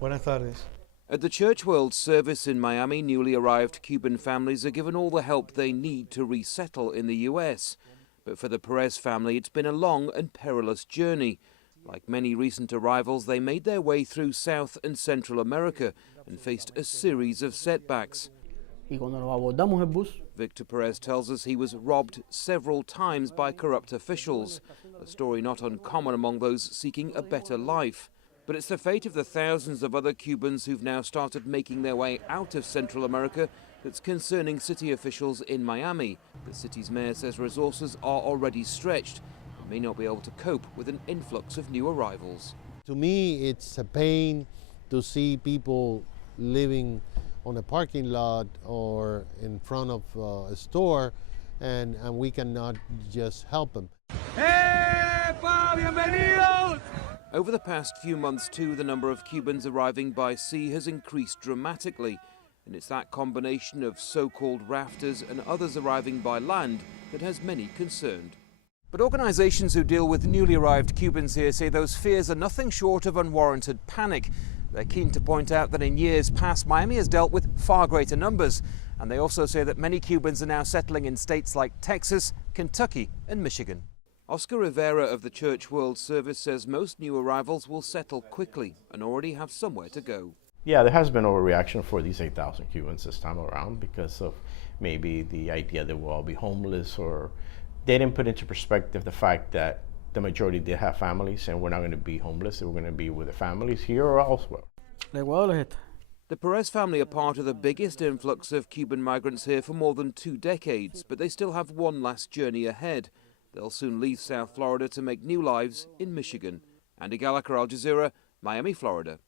Buenas tardes. At the Church World service in Miami, newly arrived Cuban families are given all the help they need to resettle in the U.S. But for the Perez family, it's been a long and perilous journey. Like many recent arrivals, they made their way through South and Central America and faced a series of setbacks. Victor Perez tells us he was robbed several times by corrupt officials, a story not uncommon among those seeking a better life. But it's the fate of the thousands of other Cubans who've now started making their way out of Central America that's concerning city officials in Miami. The city's mayor says resources are already stretched and may not be able to cope with an influx of new arrivals. To me, it's a pain to see people living on a parking lot or in front of a store, and we cannot just help them. Hey, bienvenidos! Over the past few months, too, the number of Cubans arriving by sea has increased dramatically. And it's that combination of so-called rafters and others arriving by land that has many concerned. But organizations who deal with newly arrived Cubans here say those fears are nothing short of unwarranted panic. They're keen to point out that in years past, Miami has dealt with far greater numbers. And they also say that many Cubans are now settling in states like Texas, Kentucky and Michigan. Oscar Rivera of the Church World Service says most new arrivals will settle quickly and already have somewhere to go. Yeah, there has been overreaction for these 8,000 Cubans this time around because of maybe the idea that we'll all be homeless, or they didn't put into perspective the fact that the majority did have families and we're not going to be homeless. We're going to be with their families here or elsewhere. The Perez family are part of the biggest influx of Cuban migrants here for more than 2 decades, but they still have one last journey ahead. They'll soon leave South Florida to make new lives in Michigan. Andy Gallagher, Al Jazeera, Miami, Florida.